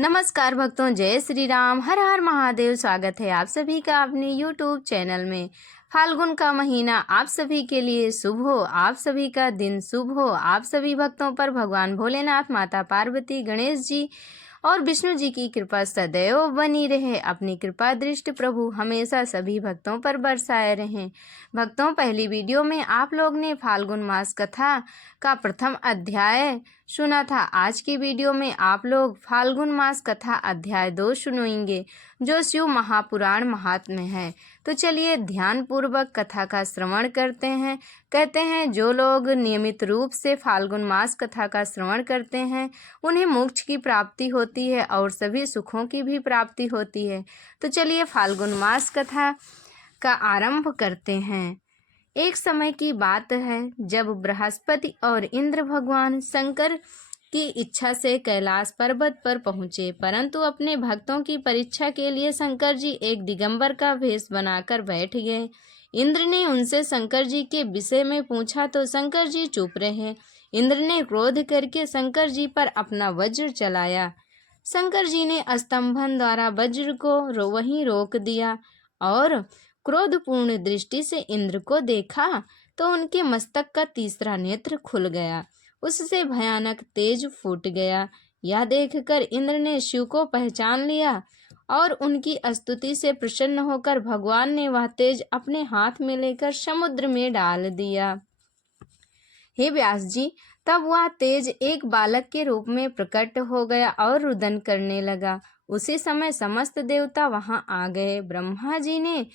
नमस्कार भक्तों, जय श्री राम। हर हर महादेव। स्वागत है आप सभी का अपने YouTube चैनल में। फाल्गुन का महीना आप सभी के लिए शुभ हो, आप सभी का दिन शुभ हो। आप सभी भक्तों पर भगवान भोलेनाथ, माता पार्वती, गणेश जी और विष्णु जी की कृपा सदैव बनी रहे। अपनी कृपा दृष्टि प्रभु हमेशा सभी भक्तों पर बरसाए रहें। भक्तों, पहली वीडियो में आप लोग ने फाल्गुन मास कथा का प्रथम अध्याय सुना था। आज की वीडियो में आप लोग फाल्गुन मास कथा अध्याय 2 सुनेंगे, जो शिव महापुराण महात्म्य है। तो चलिए ध्यान पूर्वक कथा का श्रवण करते हैं। कहते हैं, जो लोग नियमित रूप से फाल्गुन मास कथा का श्रवण करते हैं उन्हें मोक्ष की प्राप्ति होती है और सभी सुखों की भी प्राप्ति होती है। तो चलिए फाल्गुन मास कथा का आरंभ करते हैं। एक समय की बात है जब बृहस्पति और इंद्र भगवान शंकर की इच्छा से कैलाश पर्वत पर पहुंचे, परंतु अपने भक्तों की परीक्षा के लिए शंकर जी एक दिगंबर का वेश बनाकर बैठ गए। इंद्र ने उनसे शंकर जी के विषय में पूछा तो शंकर जी चुप रहे। इंद्र ने क्रोध करके शंकर जी पर अपना वज्र चलाया। शंकर जी ने स्तंभन द्वारा वज्र को वहीं रोक दिया और क्रोधपूर्ण दृष्टि से इंद्र को देखा तो उनके मस्तक का तीसरा नेत्र खुल गया, उससे भयानक तेज फूट गया। यह देखकर इंद्र ने शिव को पहचान लिया और उनकी स्तुति से प्रसन्न होकर भगवान ने वह तेज अपने हाथ में लेकर समुद्र में डाल दिया। हे व्यास जी, तब वह तेज एक बालक के रूप में प्रकट हो गया और रुदन करने लगा। उसी समय समस्त देवता वहां आ गए। ब्रह्मा जी ने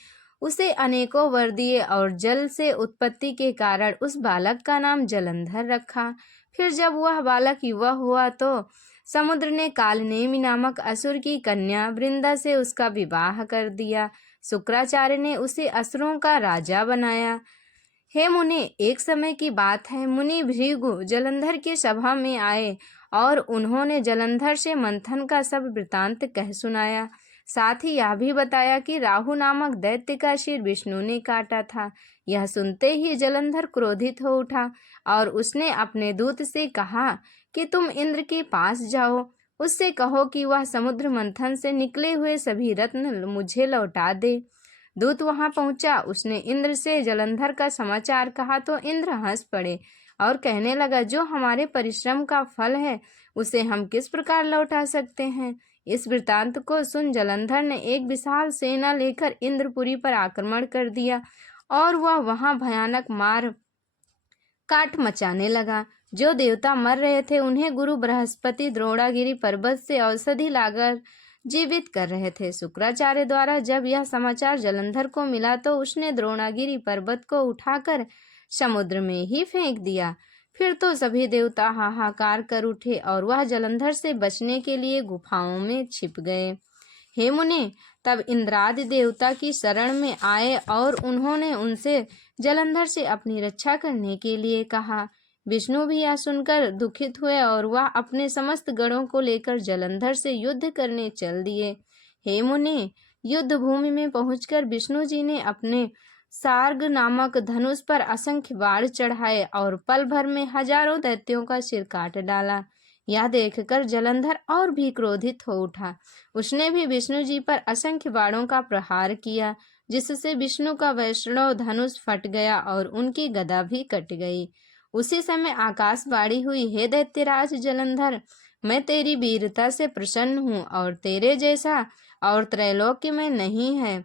उसे अनेकों वर दिए और जल से उत्पत्ति के कारण उस बालक का नाम जलंधर रखा। फिर जब वह बालक युवा हुआ तो समुद्र ने कालनेमि नामक असुर की कन्या वृंदा से उसका विवाह कर दिया। शुक्राचार्य ने उसे असुरों का राजा बनाया। हे मुनि, एक समय की बात है, मुनि भृगु जलंधर की सभा में आए और उन्होंने जलंधर से मंथन का सब वृतांत कह सुनाया। साथ ही यह भी बताया कि राहु नामक दैत्य का सिर विष्णु ने काटा था। यह सुनते ही जलंधर क्रोधित हो उठा और उसने अपने दूत से कहा कि तुम इंद्र के पास जाओ, उससे कहो कि वह समुद्र मंथन से निकले हुए सभी रत्न मुझे लौटा दे। दूत वहां पहुंचा। उसने इंद्र से जलंधर का समाचार कहा तो इंद्र हंस पड़े और कहने लगा, जो हमारे परिश्रम का फल है उसे हम किस प्रकार लौटा सकते हैं। इस वृतांत को सुन जलंधर ने एक विशाल सेना लेकर इंद्रपुरी पर आक्रमण कर दिया और वह वहां भयानक मार काट मचाने लगा। जो देवता मर रहे थे उन्हें गुरु बृहस्पति द्रोणागिरी पर्वत से औषधि लाकर जीवित कर रहे थे। शुक्राचार्य द्वारा जब यह समाचार जलंधर को मिला तो उसने द्रोणागिरी पर्वत को उठाकर समुद्र में ही फेंक दिया। फिर तो सभी देवता हाहाकार कर उठे और वह जलंधर से बचने के लिए गुफाओं में छिप गए। हे मुनि, तब इंद्रादि देवता की शरण में आए और उन्होंने उनसे जलंधर से अपनी रक्षा करने के लिए कहा। विष्णु भी यह सुनकर दुखित हुए और वह अपने समस्त गणों को लेकर जलंधर से युद्ध करने चल दिए। हे मुनि, युद्ध भूमि में पहुंचकर विष्णु जी ने अपने सार्ग नामक धनुष पर असंख्य बाण चढ़ाए और पल भर में हजारों दैत्यों का सिर काट डाला। यह देखकर जलंधर और भी क्रोधित हो उठा। उसने भी विष्णु जी पर असंख्य बाणों का प्रहार किया, जिससे विष्णु का वैष्णव धनुष फट गया और उनकी गदा भी कट गई। उसी समय आकाशवाणी हुई, हे दैत्यराज जलंधर, मैं तेरी वीरता से प्रसन्न हूँ और तेरे जैसा और त्रैलोक्य में नहीं है।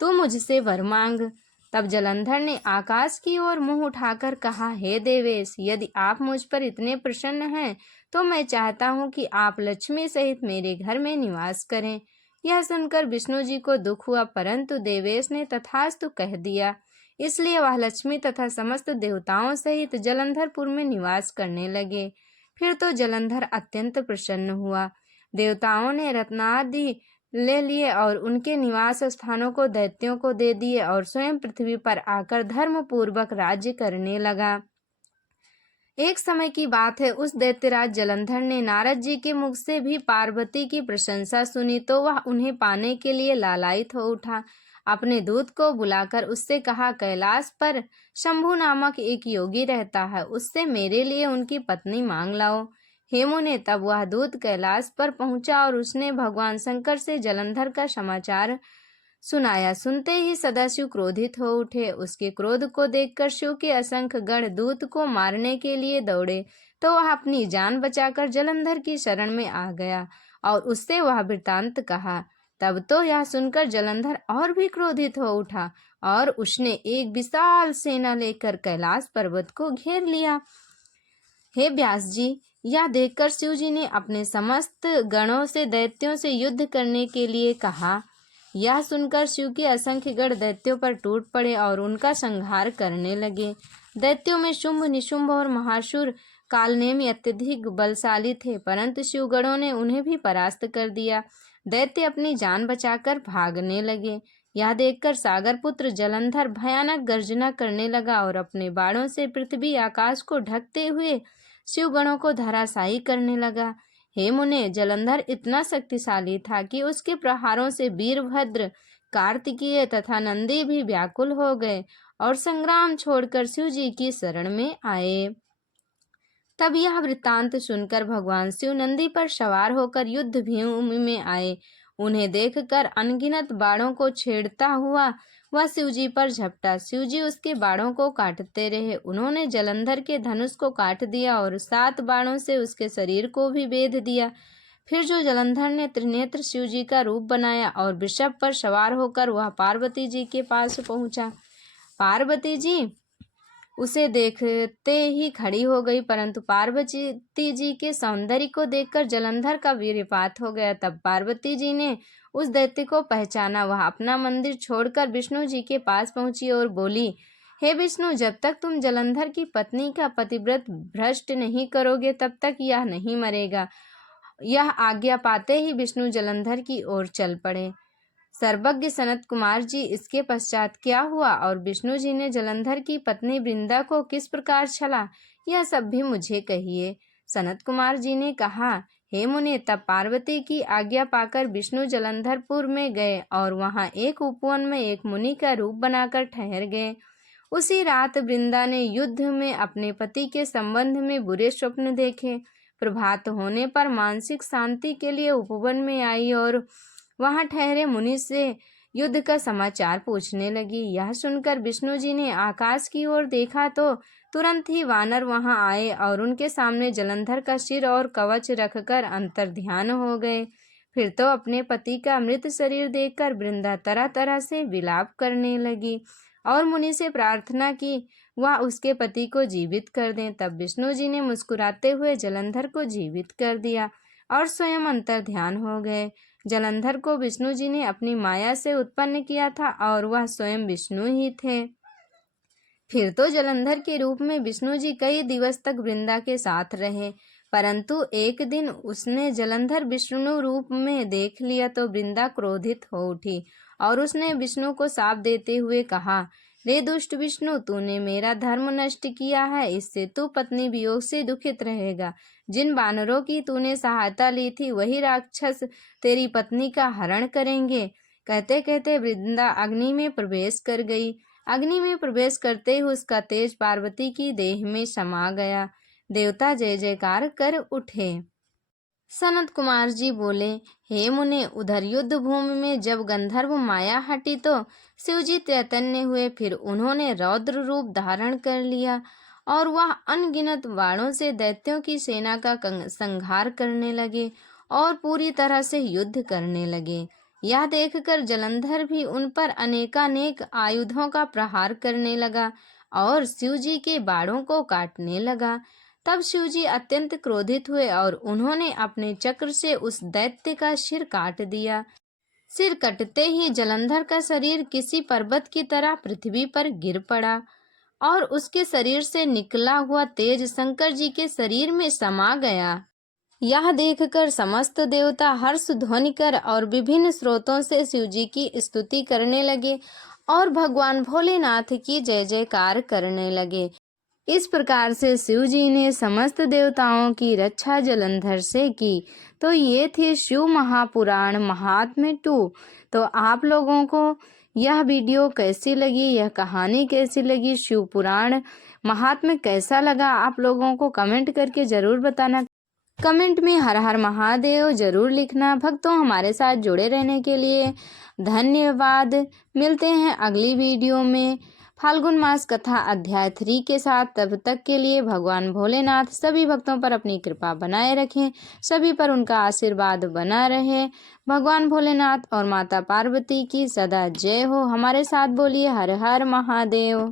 तू मुझसे वर मांग। तब जलंधर ने आकाश की ओर मुंह उठाकर कहा, हे देवेश, यदि आप मुझ पर इतने प्रसन्न हैं तो मैं चाहता हूँ कि आप लक्ष्मी सहित मेरे घर में निवास करें। यह सुनकर विष्णु जी को दुख हुआ, परंतु देवेश ने तथास्तु कह दिया। इसलिए वह लक्ष्मी तथा समस्त देवताओं सहित जलंधरपुर में निवास करने लगे। फिर तो जलंधर अत्यंत प्रसन्न हुआ। देवताओं ने रत्नादि ले लिए और उनके निवास स्थानों को दैत्यों को दे दिए और स्वयं पृथ्वी पर आकर धर्म पूर्वक राज्य करने लगा। एक समय की बात है, उस दैत्यराज जलंधर ने नारद जी के मुख से भी पार्वती की प्रशंसा सुनी तो वह उन्हें पाने के लिए लालायित हो उठा। अपने दूत को बुलाकर उससे कहा, कैलाश पर शंभु नामक एक योगी रहता है, उससे मेरे लिए उनकी पत्नी मांग लाओ। हेमू ने तब वह दूत कैलाश पर पहुंचा और उसने भगवान शंकर से जलंधर का समाचार सुनाया। सुनते ही सदाशिव क्रोधित हो उठे। उसके क्रोध को देखकर शिव के असंख्य गण दूत को मारने के लिए दौड़े, तो वह अपनी जान बचाकर जलंधर की शरण में आ गया और उससे वह वृतांत कहा। तब तो यह सुनकर जलंधर और भी क्रोधित हो उठा और उसने एक विशाल सेना लेकर कैलाश पर्वत को घेर लिया। हे व्यास जी, यह देखकर शिव जी ने अपने समस्त गणों से दैत्यों से युद्ध करने के लिए कहा। यह सुनकर शिव के असंख्य गण दैत्यों पर टूट पड़े और उनका संहार करने लगे। दैत्यों में शुंभ, निशुंभ और महासुर कालनेमी अत्यधिक बलशाली थे, परंतु शिवगणों ने उन्हें भी परास्त कर दिया। दैत्य अपनी जान बचाकर भागने लगे। यह देखकर सागर पुत्र जलंधर भयानक गर्जना करने लगा और अपने बाणों से पृथ्वी आकाश को ढकते हुए शिवगणों को धराशायी करने लगा। हे मुने, जलंधर इतना शक्तिशाली था कि उसके प्रहारों से वीरभद्र, कार्तिकेय तथा नंदी भी व्याकुल हो गए और संग्राम छोड़कर शिव जी की शरण में आए। तब यह वृत्तांत सुनकर भगवान शिव नंदी पर सवार होकर युद्ध भूमि में आए। उन्हें देखकर अनगिनत बाणों को छेड़ता हुआ वह शिवजी पर झपटा। शिवजी उसके बाणों को काटते रहे। उन्होंने जलंधर के धनुष को काट दिया और 7 बाणों से उसके शरीर को भी बेध दिया। फिर जो जलंधर ने त्रिनेत्र शिवजी का रूप बनाया और वृषभ पर सवार होकर वह पार्वती जी के पास पहुंचा। पार्वती जी उसे देखते ही खड़ी हो गई, परंतु पार्वती जी के सौंदर्य को देखकर जलंधर का वीर्यपात हो गया। तब पार्वती जी ने उस दैत्य को पहचाना। वह अपना मंदिर छोड़कर विष्णु जी के पास पहुंची और बोली, हे विष्णु, जब तक तुम जलंधर की पत्नी का पतिव्रत भ्रष्ट नहीं करोगे तब तक यह नहीं मरेगा। यह आज्ञा पाते ही विष्णु जलंधर की ओर चल पड़े। सर्वज्ञ सनत कुमार जी, इसके पश्चात क्या हुआ और विष्णु जी ने जलंधर की पत्नी वृंदा को किस प्रकार छला, यह सब भी मुझे कहिए। सनत कुमार जी ने कहा, हे मुने, तब पार्वती की आज्ञा पाकर विष्णु जलंधरपुर में गए और वहां एक उपवन में एक मुनि का रूप बनाकर ठहर गए। उसी रात वृंदा ने युद्ध में अपने पति के संबंध में बुरे स्वप्न देखे। प्रभात होने पर मानसिक शांति के लिए उपवन में आई और वहां ठहरे मुनि से युद्ध का समाचार पूछने लगी। यह सुनकर विष्णु जी ने आकाश की ओर देखा तो तुरंत ही वानर वहां आए और उनके सामने जलंधर का सिर और कवच रखकर अंतर्ध्यान हो गए। फिर तो अपने पति का मृत शरीर देखकर वृंदा तरह तरह से विलाप करने लगी और मुनि से प्रार्थना की वह उसके पति को जीवित कर दें। तब विष्णु जी ने मुस्कुराते हुए जलंधर को जीवित कर दिया और स्वयं अंतर्ध्यान हो गए। जलंधर को विष्णु जी ने अपनी माया से उत्पन्न किया था और वह स्वयं विष्णु ही थे। फिर तो जलंधर के रूप में विष्णु जी कई दिवस तक वृंदा के साथ रहे, परंतु एक दिन उसने जलंधर विष्णु रूप में देख लिया तो वृंदा क्रोधित हो उठी और उसने विष्णु को शाप देते हुए कहा, रे दुष्ट विष्णु, तूने मेरा धर्म नष्ट किया है, इससे तू पत्नी वियोग से दुखित रहेगा। जिन वानरों की तूने सहायता ली थी वही राक्षस तेरी पत्नी का हरण करेंगे। कहते कहते वृंदा अग्नि में प्रवेश कर गई। अग्नि में प्रवेश करते ही उसका तेज पार्वती की देह में समा गया। देवता जय जयकार कर उठे। सनत कुमार जी बोले, हे मुने, उधर युद्ध भूमि में जब गंधर्व माया हटी तो शिवजी चैतन्य हुए। फिर उन्होंने रौद्र रूप धारण कर लिया और वह अनगिनत बाणों से दैत्यों की सेना का संहार करने लगे और पूरी तरह से युद्ध करने लगे। यह देखकर जलंधर भी उन पर अनेकानेक आयुधों का प्रहार करने लगा और शिवजी के बाणों को काटने लगा। तब शिवजी अत्यंत क्रोधित हुए और उन्होंने अपने चक्र से उस दैत्य का सिर काट दिया। सिर कटते ही जलंधर का शरीर किसी पर्वत की तरह पृथ्वी पर गिर पड़ा और उसके शरीर से निकला हुआ तेज शंकर जी के शरीर में समा गया। यह देखकर समस्त देवता हर्ष ध्वनि कर और विभिन्न स्रोतों से शिवजी की स्तुति करने लगे और भगवान भोलेनाथ की जय जयकार करने लगे। इस प्रकार से शिव जी ने समस्त देवताओं की रक्षा जलंधर से की। तो ये थी शिव महापुराण महात्म्य 2। तो आप लोगों को यह वीडियो कैसी लगी, यह कहानी कैसी लगी, शिव पुराण महात्म्य कैसा लगा, आप लोगों को कमेंट करके जरूर बताना। कमेंट में हर हर महादेव जरूर लिखना। भक्तों, हमारे साथ जुड़े रहने के लिए धन्यवाद। मिलते हैं अगली वीडियो में फाल्गुन मास कथा अध्याय 3 के साथ। तब तक के लिए भगवान भोलेनाथ सभी भक्तों पर अपनी कृपा बनाए रखें, सभी पर उनका आशीर्वाद बना रहे। भगवान भोलेनाथ और माता पार्वती की सदा जय हो। हमारे साथ बोलिए हर हर महादेव।